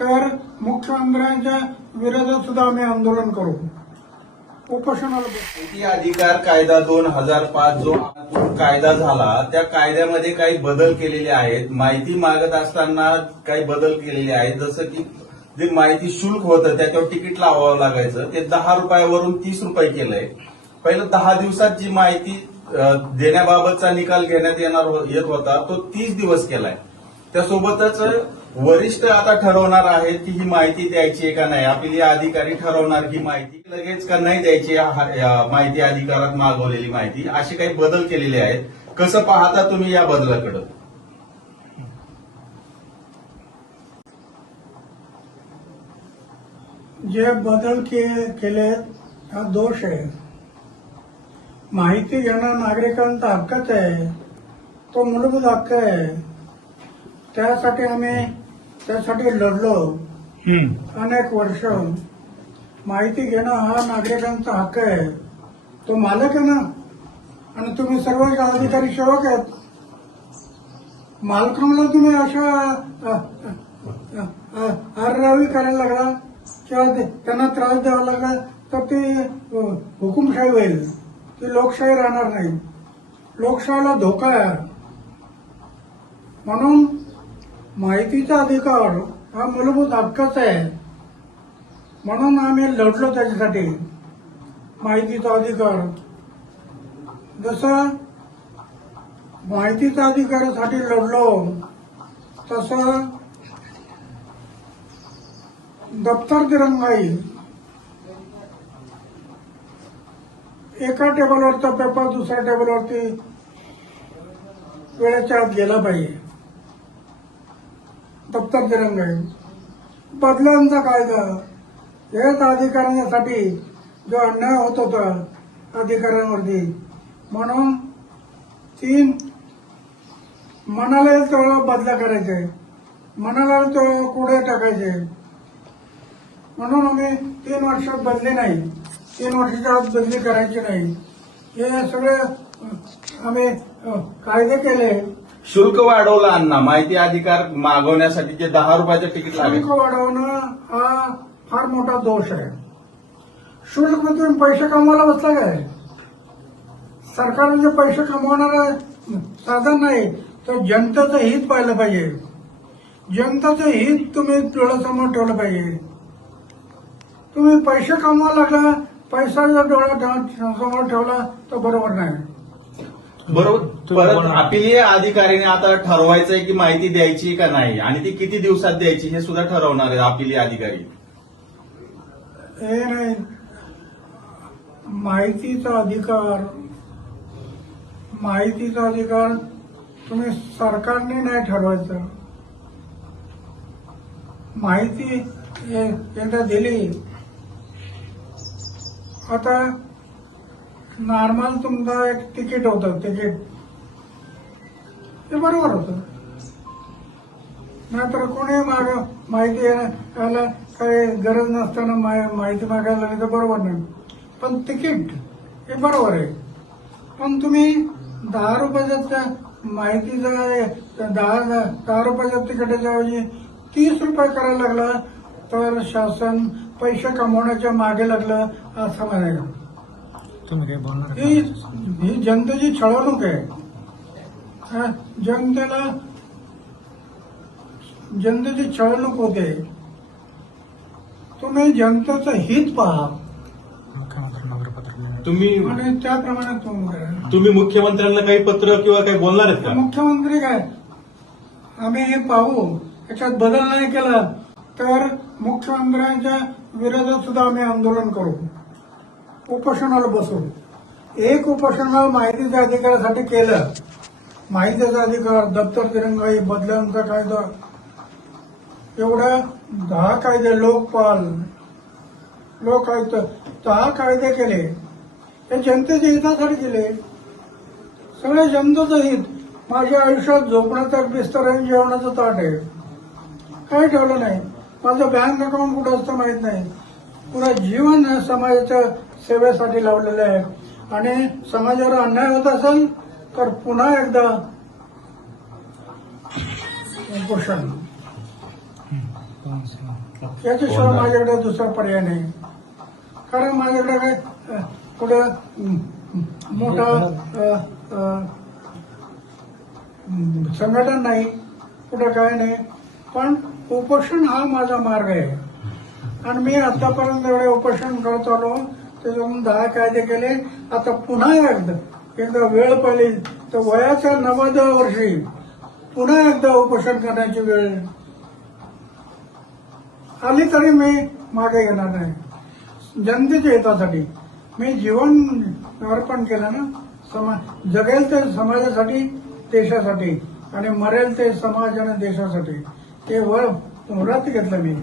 तर मुख्यमंत्र्यांच्या विरोधात सुद्धा आम्ही आंदोलन करू, उपोषणाला बसू. माहिती अधिकार कायदा 2005 जो कायदा झाला त्या कायद्यामध्ये काही बदल केलेले आहेत. माहिती मागत असताना काही बदल केलेले आहेत. जसं की जे माहिती शुल्क होतं त्याच्यावर तिकीट लावावं लागायचं, ते 10 रुपयावरून 30 रुपये केलंय. पहिलं 10 दिवसात जी माहिती देण्याबाबतचा निकाल घेण्यात येत होता तो 30 दिवस केलाय. त्यासोबतच वरिष्ठ आता ठरवणार आहेत की ही माहिती द्यायची का नाही. आपली अधिकारी ठरवणार ही माहिती लगेच का नाही द्यायची, माहिती अधिकारात मागवलेली माहिती. असे काही बदल केलेले आहेत. कसं पाहता तुम्ही या बदलाकडे? जे बदल केले हा दोष आहे. माहिती घेणं नागरिकांचा हक्कच आहे, तो मूलभूत हक्क आहे. त्यासाठी आम्ही लढलो अनेक वर्ष. माहिती घेणं हा नागरिकांचा हक्क आहे, तो मालक आहे ना. आणि तुम्ही सर्व अधिकारी सेवक आहेत. मालकांना तुम्ही अशा आररावी करायला लागला किंवा त्यांना त्रास द्यावा लागला तर ती हुकुमशाही होईल, ती लोकशाही राहणार नाही. लोकशाहीला धोका आहे. म्हणून माहितीचा अधिकार हा मूलभूत हक्कच आहे. म्हणून आम्ही लढलो त्याच्यासाठी. माहितीचा अधिकार, जसं माहितीच्या अधिकारासाठी लढलो तसं दप्तर दिरंगाई, एका टेबलवरचा पेपर दुसऱ्या टेबलवरती वेळेच्या आत गेला पाहिजे. दप्तर दिरंगाई, बदलांचा कायदा, हेच अधिकाऱ्यांसाठी जो अन्याय होत होता अधिकाऱ्यांवरती. म्हणून 3 मनाला येईल तेवढा बदला करायचे, मनाला येईल तेवढा कुठे टाकायचे. म्हणून आम्ही 3 वर्षात बदली नाही, 3 वर्षाच्या आत बदली करायची नाही. हे सगळे आम्ही कायदे केले. शुल्क वाढवलं अण्णा. माहिती अधिकार मागवण्यासाठी जे 10 रुपयाचं तिकीट लागेल, शुल्क वाढवणं हा फार मोठा दोष आहे. शुल्क म्हणजे तुम्ही पैसे कमवायला बसला काय? सरकार म्हणजे पैसे कमवणारं साधन नाही, तर जनतेचं हित पाहिलं पाहिजे. जनतेचं हित तुम्ही डोळ्यासमोर ठेवलं पाहिजे. तुम्ही पैसे कमवायला लागला, पैसा जर डोळ्यासमोर ठेवला तर बरोबर नाही. बरोबर. परत अपीलीय अधिकाऱ्याने आता ठरवायचंय की माहिती द्यायची का नाही आणि ती किती दिवसात द्यायची हे सुद्धा ठरवणार आहे अपीलीय अधिकारी. हे नाही, माहितीचा अधिकार तुम्ही सरकारने नाही ठरवायचं. माहिती एकदा दिली, आता नॉर्मल तुमचं एक तिकीट होतं, तिकीट ते बरोबर होतं. नाहीतर कोणी माहिती यायला काही गरज नसताना माहिती मागायला लागली तर बरोबर नाही. पण तिकीट हे बरोबर आहे. पण तुम्ही 10 रुपयाच्या माहितीचा 10 रुपयाच्या तिकिटाच्या ऐवजी 30 रुपये करायला लागला तर शासन पैसे कमवण्याच्या मागे लागलं असं म्हणायचं. तुम्ही काय बोलणार? ही जनतेची छळवणूक आहे. जनतेची छळवणूक होते. तुम्ही जनतेचं हित पहा तुम्ही आणि त्याप्रमाणे तुम्ही करा. तुम्ही मुख्यमंत्र्यांना काही पत्र किंवा काही बोलणार आहेत का? मुख्यमंत्री काय, आम्ही हे पाहू, याच्यात बदल नाही केला तर मुख्यमंत्र्यांच्या विरोधात सुद्धा आम्ही आंदोलन करू, उपोषणाला बसू. एक उपोषणाला माहितीच्या अधिकारासाठी केलं. माहितीचा अधिकार, दप्तर दिरंगाई, बदल्यांचा कायदा, एवढ्या 10 कायदे, लोकपाल, लोकायुक्त, 10 कायदे केले. हे जनतेच्या हितासाठी केले. सगळे जनतेचं हित. माझ्या आयुष्यात झोपण्याचा बिस्तर आहे, जेवणाचं ताट आहे, काही ठेवलं नाही. माझं बँक अकाउंट कुठं असतं माहित नाही. पुरा जीवन समाजाच्या सेवेसाठी लावलेलं आहे. आणि समाजावर अन्याय होत असेल तर पुन्हा एकदा उपोषण. याच्याशिवाय माझ्याकडे दुसरा पर्याय नाही. कारण माझ्याकडे काय कुठं मोठा संघटन नाही, कुठं काय नाही. पण उपोषण हा माझा मार्ग आहे. आणि मी आतापर्यंत एवढे उपोषण करत आलो, त्याच्यातून 10 कायदे केले. आता पुन्हा एकदा वेळ पाहिली तर वयाच्या 90व्या वर्षी पुन्हा एकदा उपोषण करण्याची वेळ आली तरी मी मागे येणार नाही. जनतेच्या हितासाठी मी जीवन अर्पण केलं ना. जगेल ते समाजासाठी, देशासाठी, आणि मरेल ते समाज आणि देशासाठी. ते व्रत घेतलं मी.